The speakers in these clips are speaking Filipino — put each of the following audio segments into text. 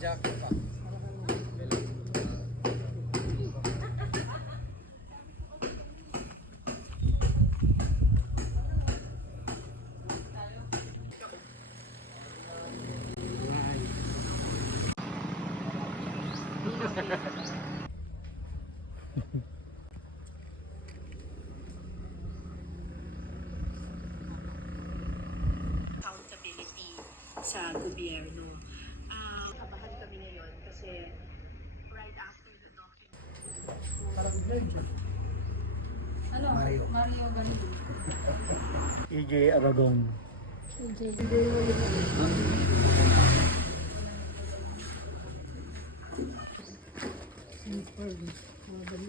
jacket pa. Accountability sa gobyerno. Kabahan kami ngayon kasi right after the document. Ano? Mario Gandhi. EJ Aragon.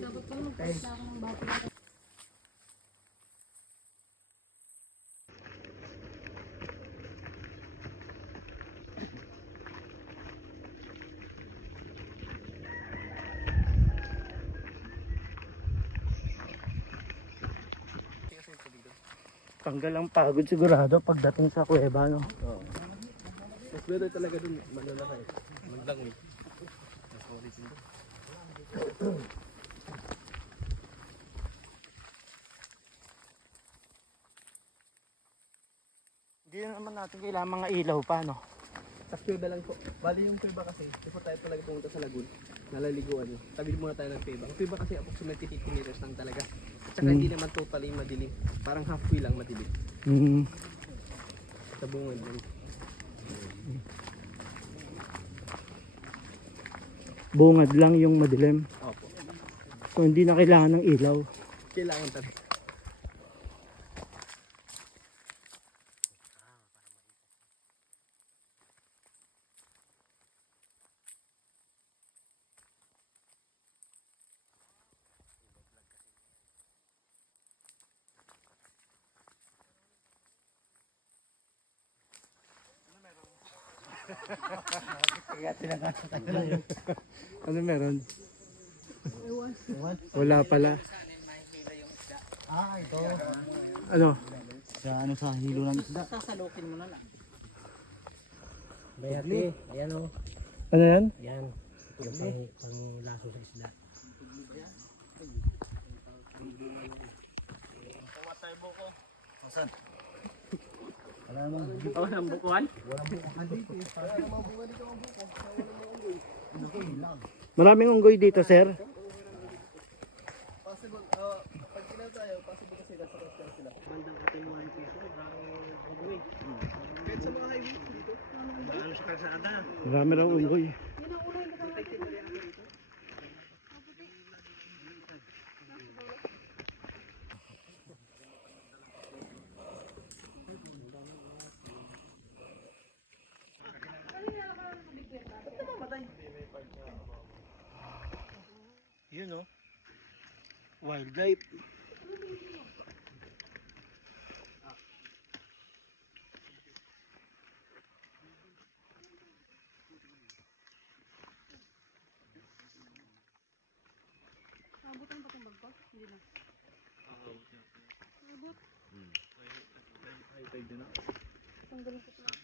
Dapat po magpasla ako ng bata. Tanggal ang pagod sigurado pagdating sa kuweba, no? Oo. Mas better talaga dun, manlalakay. Maglangoy. Mas maulitin dun. Hindi na naman natin kailangan mga ilaw pa, no? Sa kuweba lang po. Bali yung kuweba kasi, before tayo talaga pumunta sa lagoon, nalaliguan yun. Tabi muna tayo ng kuweba. Ang kuweba kasi approximately 50 meters lang talaga. At saka hindi naman totally madilim. Parang halfway lang madilim. Sa bungad lang. Bungad lang yung madilim. Opo. So hindi na kailangan ng ilaw. Kailangan talaga. Ano meron? Wala pala. Ito. Ano? Sa ano sa hilo ng isda. Sasalukin mo na lang. Bayati. Ayan o. Ano yan? Yan. Ito pang laso sa isda. Wala naman. Walang bukuan? Walang bukuhan dito. Maraming unggoy dito, sir. Possible, pag kinaw tayo, possible kasi nasa coastal sila. Bandang katimuan piso. Kahit sa mga highway dito. Ano sa kalsada? Marami raw unggoy. Yun o. Wildlife. Abutan ba itong bagpag? Hindi na. Abot. Tanggalin ko lang.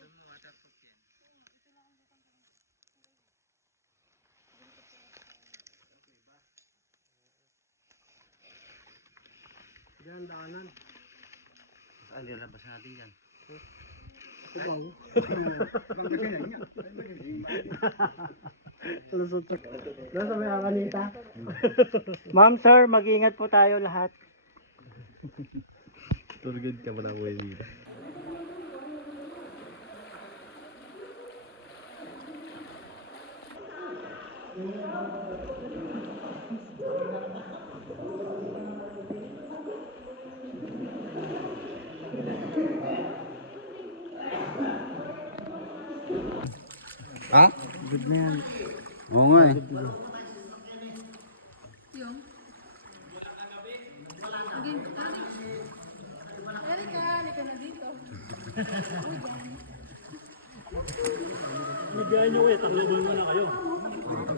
Diyan daanan. Saan nilabas natin yan? Nasa may akanita. Ma'am, sir, mag-ingat po tayo lahat. Tour guide ka ba na buhay dito? Ha? Good na yan. Oo nga eh. Yung? Erika, halika na dito. Ibiyahin nyo kayo, takloban muna kayo.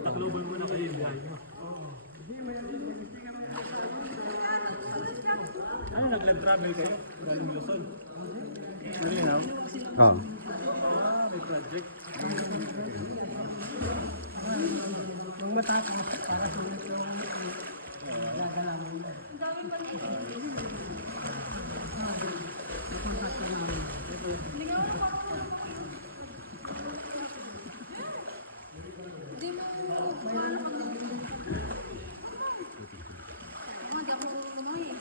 Takloban muna kayo, ibiyahin nyo. Ano, nag-land travel kayo? Galing Luzon? Malinaw? Oo. Hindi ako kumain.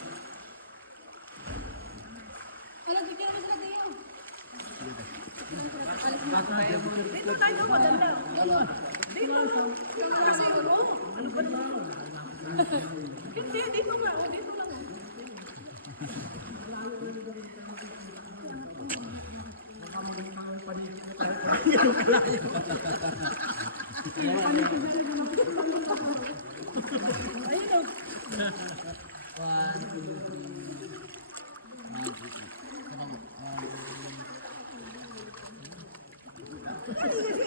Alam ko kaya sila tayo. Dito tayo ko dala. Dito. Kasi ano? Ano ba naman? Hindi dito nga, dito lang.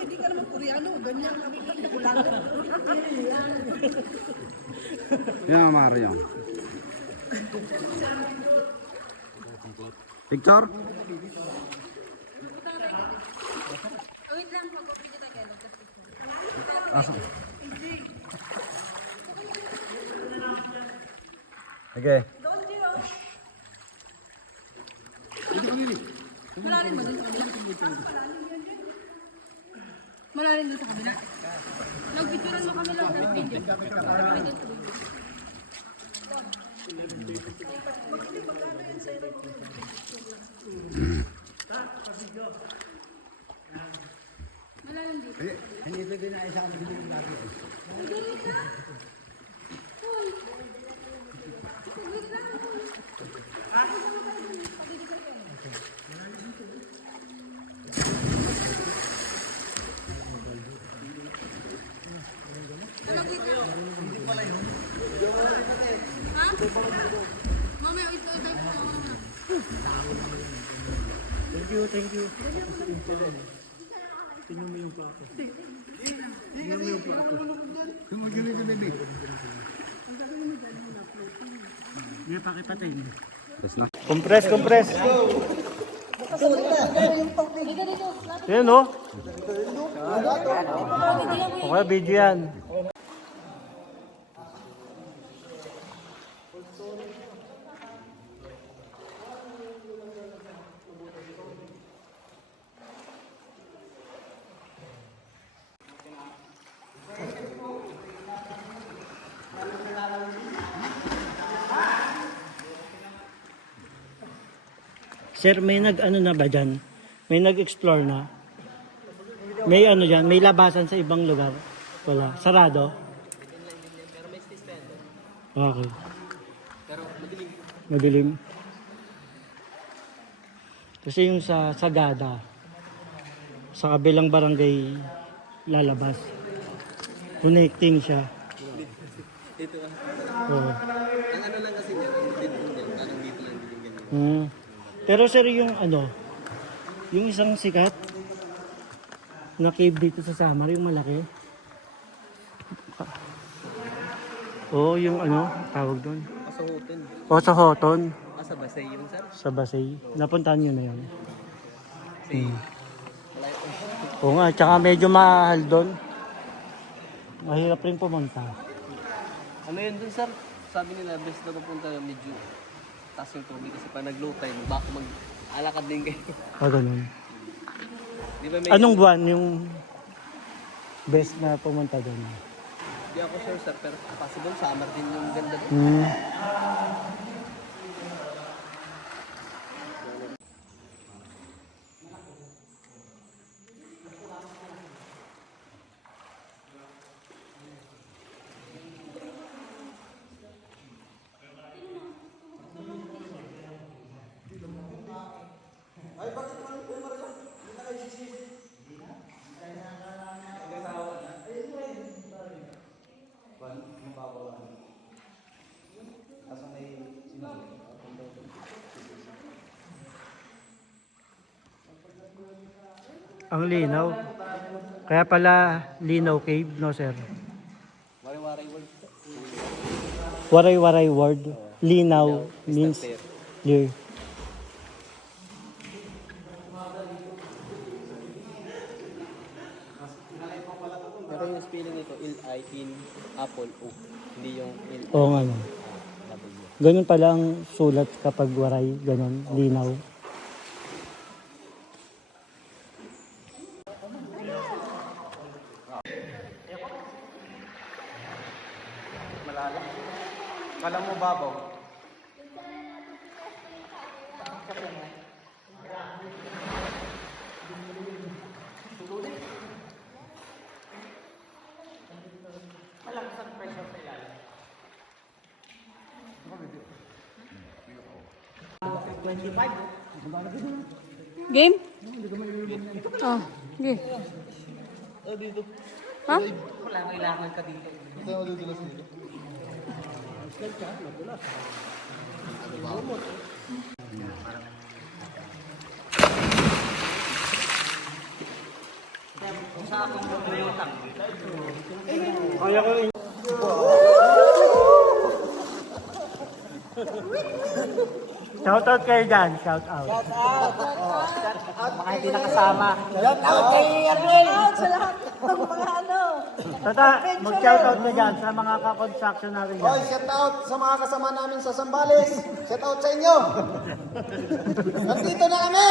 Hindi ka naman Koreano, ganyan kami pagkakulangan. Yan, Mario. Picture? Wait lang, pag-video tayo kayo. Asa? Sige. Malalim ba dun sa kabila? Malalim dun sa kabila? Nag-picturean mo kami lang sa video. Malalim dito. Hindi ito ginayasama dito ng bago. Mamaya, ito tayo. Thank you. Tingnan mo yung plato. Tumugil ito, baby. Hindi pakipatin. Tapos na. Compress. Dito, dito. Yan o. Okay, video yan. Sir, may nag-ano na ba dyan? May nag-explore na? May ano dyan? May labasan sa ibang lugar? Wala. Sarado? Pero may space pa yan. Okay. Pero madilim. Madilim. Kasi yung sa Sagada, sa kabilang barangay lalabas. Connecting siya. Dito ah. Oo. Ang ano lang kasi niya, dito din. Parang dito lang din ganyan. Pero sir, yung ano, yung isang sikat na cave dito sa Samar, yung malaki. Oo, yung ano, tawag doon. Kasahutin. O sa Hoton, Sa Basay yung sir. sa Basay. Napuntahan nyo na yun. Kasi malayo po. Oo nga, tsaka medyo mahal doon. Mahirap rin pumunta. Ano yun dun sir? Sabi nila, best na pupunta na medyo taas yung tubig kasi pag nag-low tide, baka mag-alakad din kayo. Ganun. Di ba may... Anong buwan yung best na pumunta doon? Di ako sure sir, pero possible summer din yung ganda doon. Ang linaw. Kaya pala Linaw Cave, no sir? Wari-wari world. Waray-waray word. Linaw means Clear. clear. spelling nito, L-I in apple O. Hindi yung L-I. Oo nga no. W. Ganun pala ang sulat kapag waray, ganun, linaw. Malalim. Kala mo babaw. Game? Oh, game. Ha? Wala kailangan ka dito. Kaya ko Shout out kayo dyan, shout out. Baka hindi nakasama. Out sa lahat ng mga ano. Tata, mag-shout out ka dyan sa mga ka-construction natin dyan. Hoy, shout out sa mga kasama namin sa Zambales. Shout out sa inyo. Nandito na kami.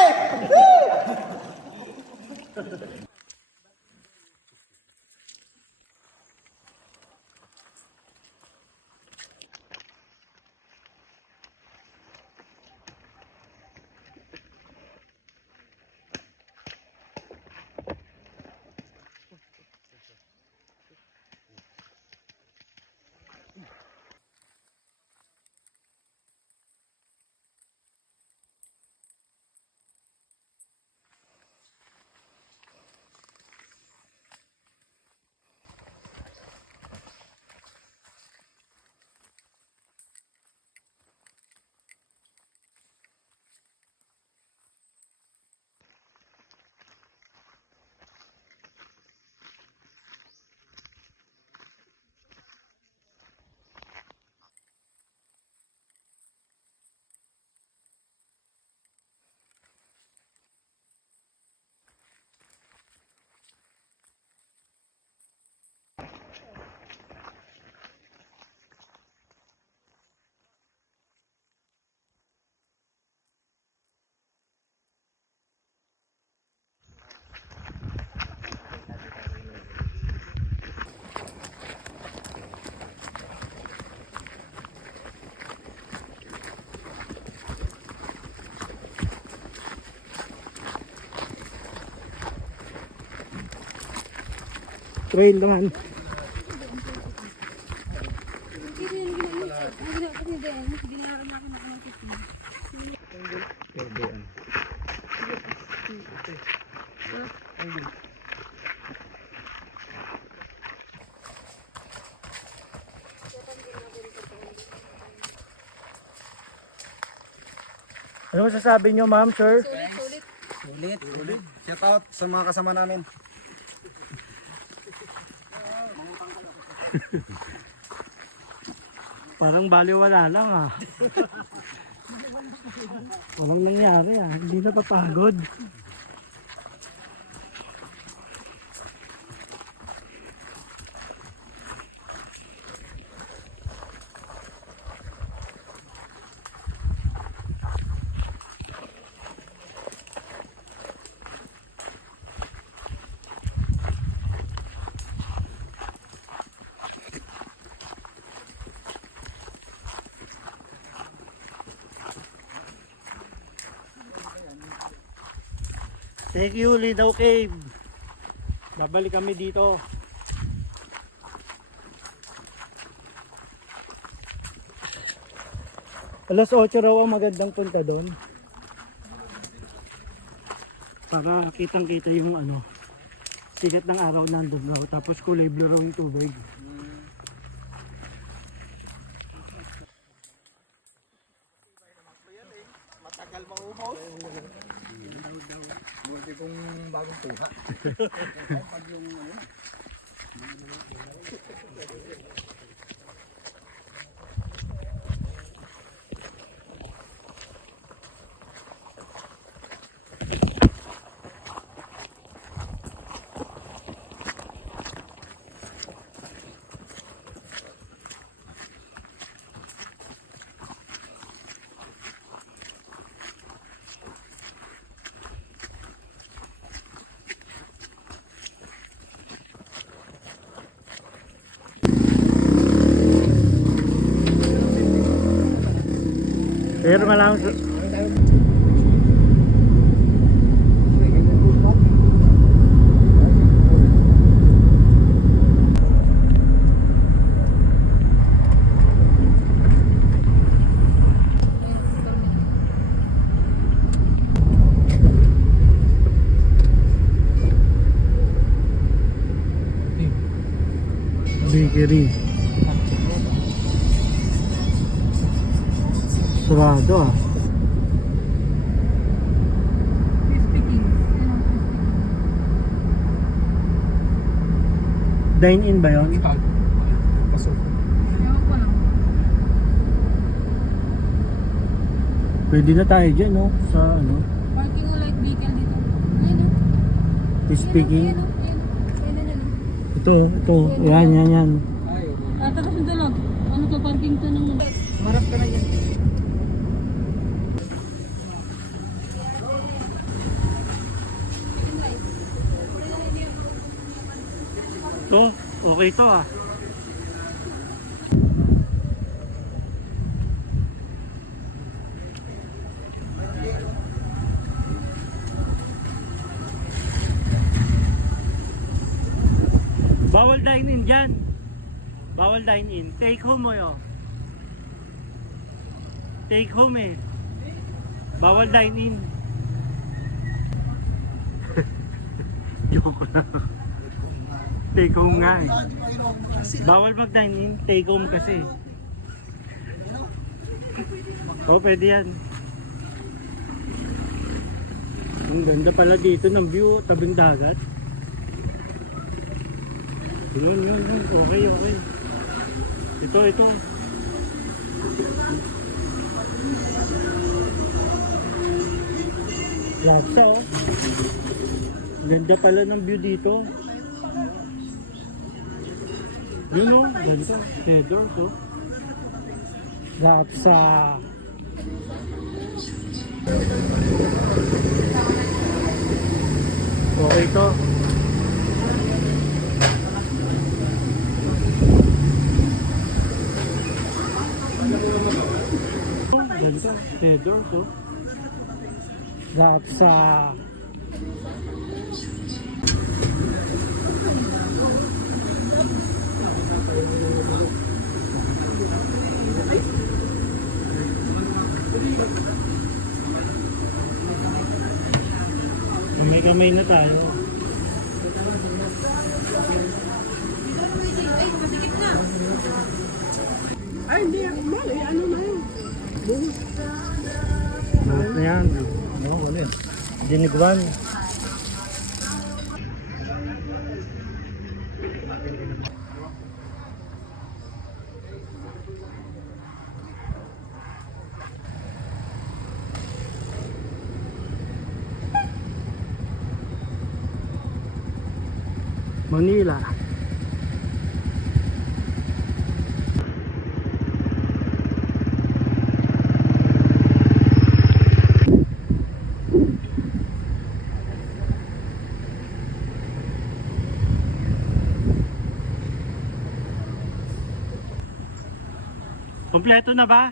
Trail naman. Ano masasabi nyo, ma'am, sir? Ulit. Shout out sa mga kasama namin. Parang baliwala lang ah. Walang nangyari ah. Hindi na papagod. Thank you, Linaw Cave. Babalik kami dito. Alas 8 raw ang magandang punta doon. Para kitang-kita yung ano, sikat ng araw nandun raw. Tapos kulay blue raw yung tubig. Matagal pa umos. Buti kong bagong tuha. Pag yung ano. Pero malang bakery. Sarado ah. Dine-in ba yun? Pasok. Pwede na tayo dyan, no? Sa ano? Parking o like vehicle dito. Ayun o. Speaking. Ayun o. Ayun o. Ito. Yan. Tapos yung dalog. Ano to, parking to ng... Marap ka na yan. Ito, okay to ah. Bawal dine-in dyan. Bawal dine-in. Take home mo yun. Take home eh. Bawal dine-in. Joke lang. Take home nga eh. Bawal mag dine-in. Take home kasi. Oh, pwede yan. Ang ganda pala dito ng view. Tabing dagat. Yun. Okay. Ito. Laksa oh. Ganda pala ng view dito. Yun oh, ganda. Cedar to. Laksa. Okay to. Ganda, cedar to. Laksa. Kamay-kamay na tayo. Ay, hindi. Mali, ano na yun? Ayan. No, ulit. Dinigwan. Manila. Kompleto na ba?